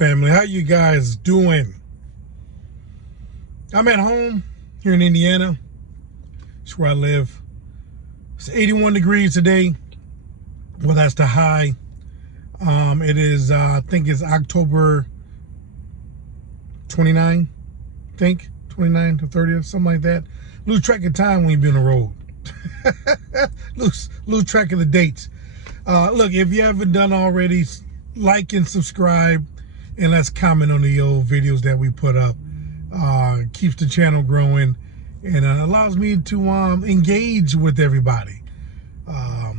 family? How you guys doing? I'm at home here in Indiana. That's where I live. It's 81 degrees today. Well, that's the high. It is, I think it's October 29, I think. 29 to 30th, something like that. Lose track of time when you be on the road. lose track of the dates. Look, if you haven't done already, like and subscribe, and let's comment on the old videos that we put up. Keeps the channel growing, and allows me to engage with everybody,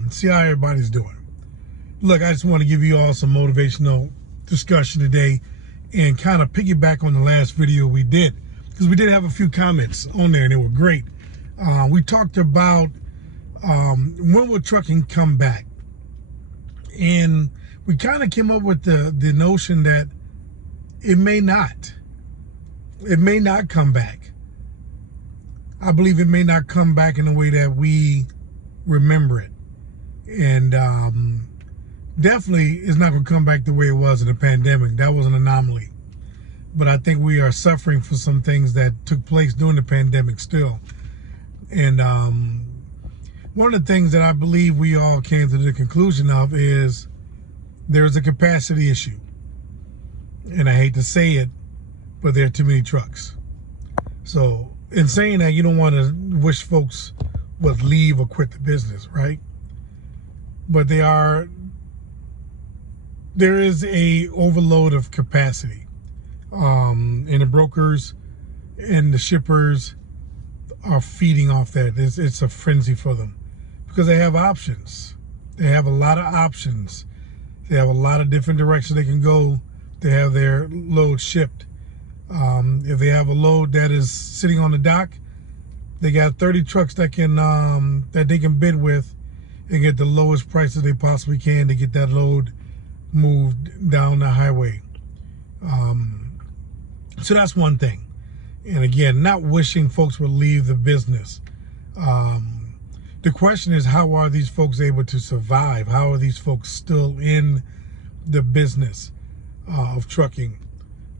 see how everybody's doing. Look, I just want to give you all some motivational discussion today and kind of piggyback on the last video we did, because we did have a few comments on there and they were great. We talked about when will trucking come back, and we kind of came up with the notion that it may not come back. I believe it may not come back in the way that we remember it, and definitely it's not going to come back the way it was in the pandemic. That was an anomaly, but I think we are suffering for some things that took place during the pandemic still. And one of the things that I believe we all came to the conclusion of is there's a capacity issue. And I hate to say it, but there are too many trucks. So in saying that, you don't want to wish folks would leave or quit the business, right? But there is a overload of capacity. And the brokers and the shippers are feeding off that. It's a frenzy for them because they have options. They have a lot of options. They have a lot of different directions they can go to have their load shipped. If they have a load that is sitting on the dock, they got 30 trucks that can that they can bid with and get the lowest prices they possibly can to get that load moved down the highway. So that's one thing. And again, not wishing folks would leave the business. The question is, how are these folks able to survive? How are these folks still in the business of trucking?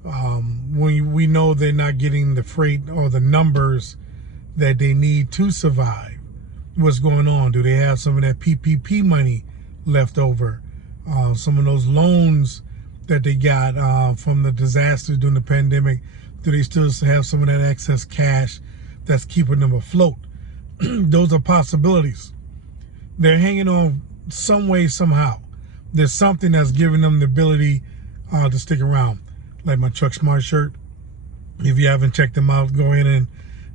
When we know they're not getting the freight or the numbers that they need to survive. What's going on? Do they have some of that PPP money left over? Some of those loans that they got from the disaster during the pandemic, do they still have some of that excess cash that's keeping them afloat? Those are possibilities. They're hanging on some way, somehow. There's something that's giving them the ability to stick around. Like my Truck Smart shirt. If you haven't checked them out, go in and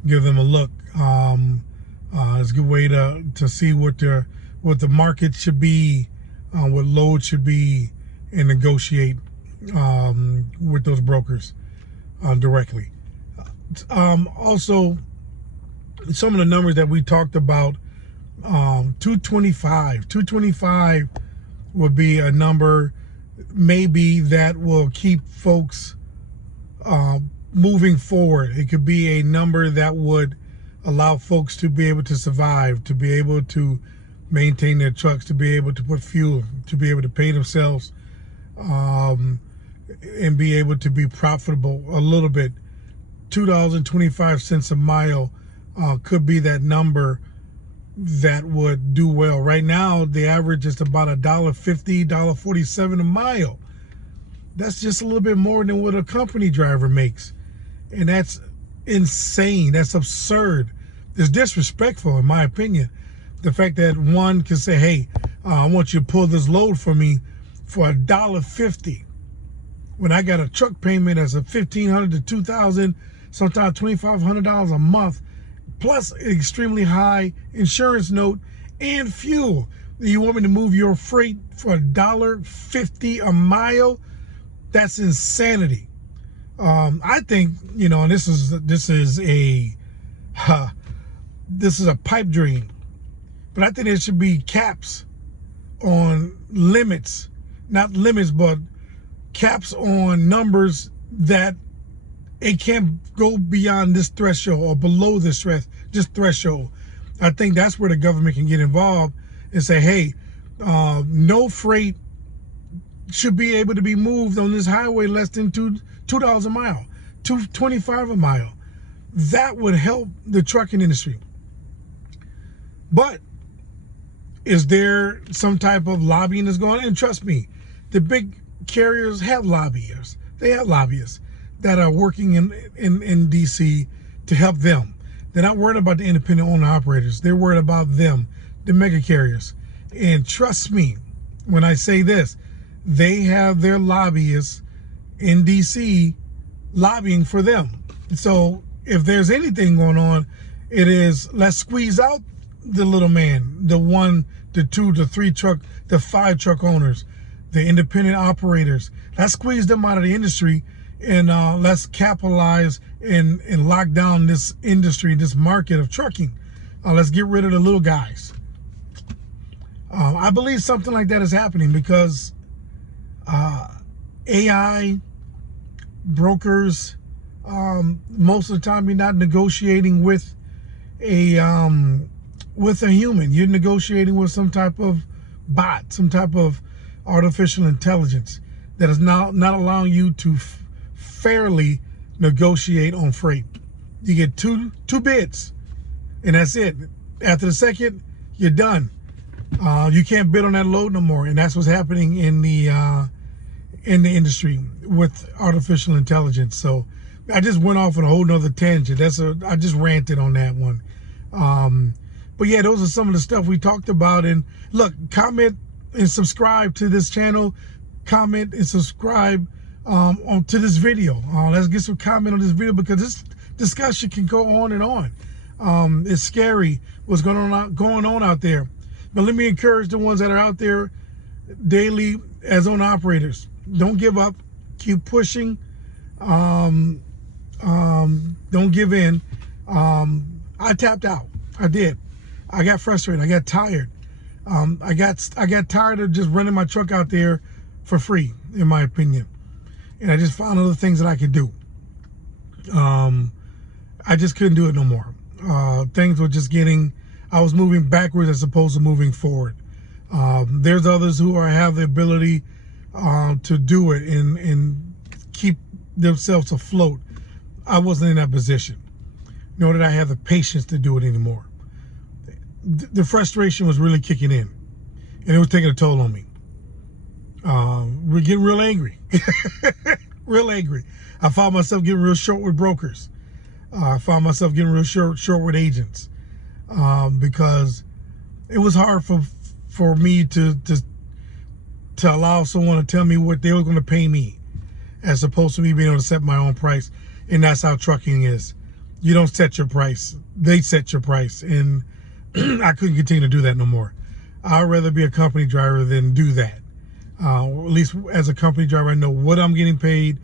give them a look. It's a good way to see what the market should be, what load should be, and negotiate with those brokers directly. Also, some of the numbers that we talked about, 225 would be a number maybe that will keep folks moving forward. It could be a number that would allow folks to be able to survive, to be able to maintain their trucks, to be able to put fuel, to be able to pay themselves, and be able to be profitable a little bit. $2.25 a mile could be that number that would do well. Right now, the average is about $1.50, $1.47 a mile. That's just a little bit more than what a company driver makes. And that's insane. That's absurd. It's disrespectful, in my opinion. The fact that one can say, hey, I want you to pull this load for me for $1.50. When I got a truck payment that's $1,500 to $2,000, sometimes $2,500 a month, plus an extremely high insurance note and fuel. You want me to move your freight for $1.50 a mile? That's insanity. I think, you know, and this is a pipe dream, but I think there should be caps on limits, not limits, but caps on numbers that it can't go beyond this threshold or below this threshold. I think that's where the government can get involved and say, hey, no freight should be able to be moved on this highway less than $2 a mile, $2.25 a mile. That would help the trucking industry. But is there some type of lobbying that's going on? And trust me, the big carriers have lobbyists. They have lobbyists that are working in DC to help them. They're not worried about the independent owner operators. They're worried about them, the mega carriers. And trust me, when I say this, they have their lobbyists in DC lobbying for them. So if there's anything going on, it is let's squeeze out the little man, the 1, the 2, the 3 truck, the 5 truck owners, the independent operators. Let's squeeze them out of the industry, and let's capitalize and lock down this industry, this market of trucking. Let's get rid of the little guys. I believe something like that is happening because AI brokers, most of the time you're not negotiating with a human. You're negotiating with some type of bot, some type of artificial intelligence that is not allowing you to fairly negotiate on freight. You get two bids, and that's it. After the second, you're done. You can't bid on that load no more, and that's what's happening in the industry with artificial intelligence. So I just went off on a whole nother tangent. I just ranted on that one. But yeah, those are some of the stuff we talked about. And look, comment and subscribe to this channel. Comment and subscribe to this video. Let's get some comment on this video because this discussion can go on and on. It's scary what's going on out there. But let me encourage the ones that are out there daily as owner operators. Don't give up. Keep pushing. Don't give in. I tapped out. I did. I got frustrated. I got tired. I got tired of just running my truck out there for free, in my opinion. And I just found other things that I could do. I just couldn't do it no more. Things were just I was moving backwards as opposed to moving forward. There's others who have the ability to do it and keep themselves afloat. I wasn't in that position, nor did I have the patience to do it anymore. The frustration was really kicking in, and it was taking a toll on me. We're getting real angry, real angry. I found myself getting real short with brokers. I found myself getting real short with agents because it was hard for me to allow someone to tell me what they were going to pay me, as opposed to me being able to set my own price. And that's how trucking is. You don't set your price; they set your price, and I couldn't continue to do that no more. I'd rather be a company driver than do that. At least as a company driver, I know what I'm getting paid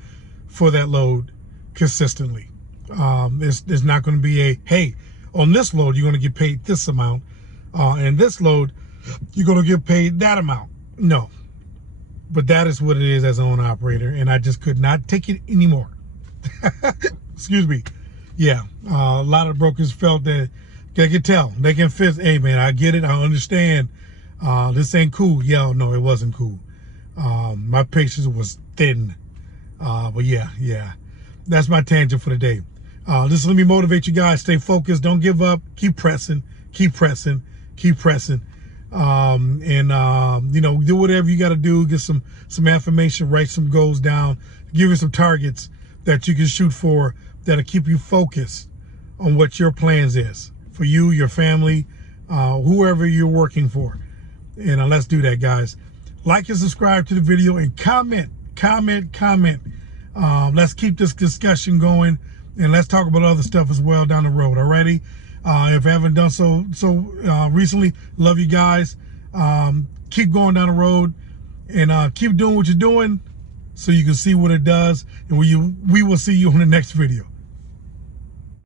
for that load consistently. There's not going to be hey, on this load, you're going to get paid this amount. And this load, you're going to get paid that amount. No. But that is what it is as an owner operator. And I just could not take it anymore. Excuse me. Yeah. A lot of brokers felt that they could tell. They can feel, hey, man, I get it. I understand. This ain't cool. Yeah, no, it wasn't cool. My patience was thin. But yeah. That's my tangent for the day. Just let me motivate you guys. Stay focused. Don't give up. Keep pressing. Keep pressing. Keep pressing. Do whatever you got to do. Get some affirmation. Write some goals down. Give you some targets that you can shoot for that'll keep you focused on what your plans is for you, your family, whoever you're working for. And let's do that, guys. Like and subscribe to the video and comment. Let's keep this discussion going, and let's talk about other stuff as well down the road. Alrighty. If I haven't done so recently, love you guys. Keep going down the road and keep doing what you're doing so you can see what it does. And we will see you on the next video.